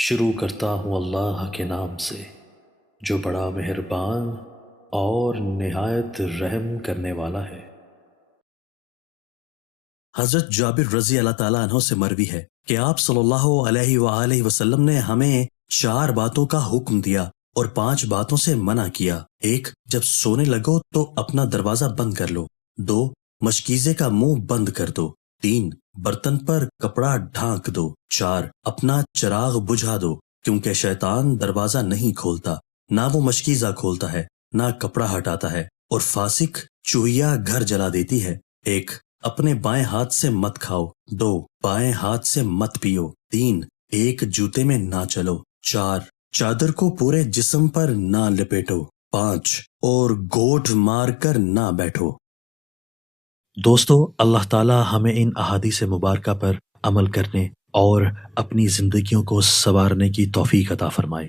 شروع کرتا ہوں اللہ کے نام سے جو بڑا مہربان اور نہایت رحم کرنے والا ہے۔ حضرت جابر رضی اللہ تعالیٰ عنہ سے مروی ہے کہ آپ صلی اللہ علیہ وآلہ وسلم نے ہمیں 4 باتوں کا حکم دیا اور 5 باتوں سے منع کیا۔ 1، جب سونے لگو تو اپنا دروازہ بند کر لو۔ 2، مشکیزے کا منہ بند کر دو۔ 3، برتن پر کپڑا ڈھانک دو۔ 4، اپنا چراغ بجھا دو، کیونکہ شیطان دروازہ نہیں کھولتا، نہ وہ مشکیزہ کھولتا ہے، نہ کپڑا ہٹاتا ہے، اور فاسق چوہیا گھر جلا دیتی ہے۔ 1، اپنے بائیں ہاتھ سے مت کھاؤ۔ 2، بائیں ہاتھ سے مت پیو۔ 3، ایک جوتے میں نہ چلو۔ 4، چادر کو پورے جسم پر نہ لپیٹو۔ 5، اور گھونٹ مار کر نہ بیٹھو۔ دوستو، اللہ تعالی ہمیں ان احادیث مبارکہ پر عمل کرنے اور اپنی زندگیوں کو سنوارنے کی توفیق عطا فرمائے۔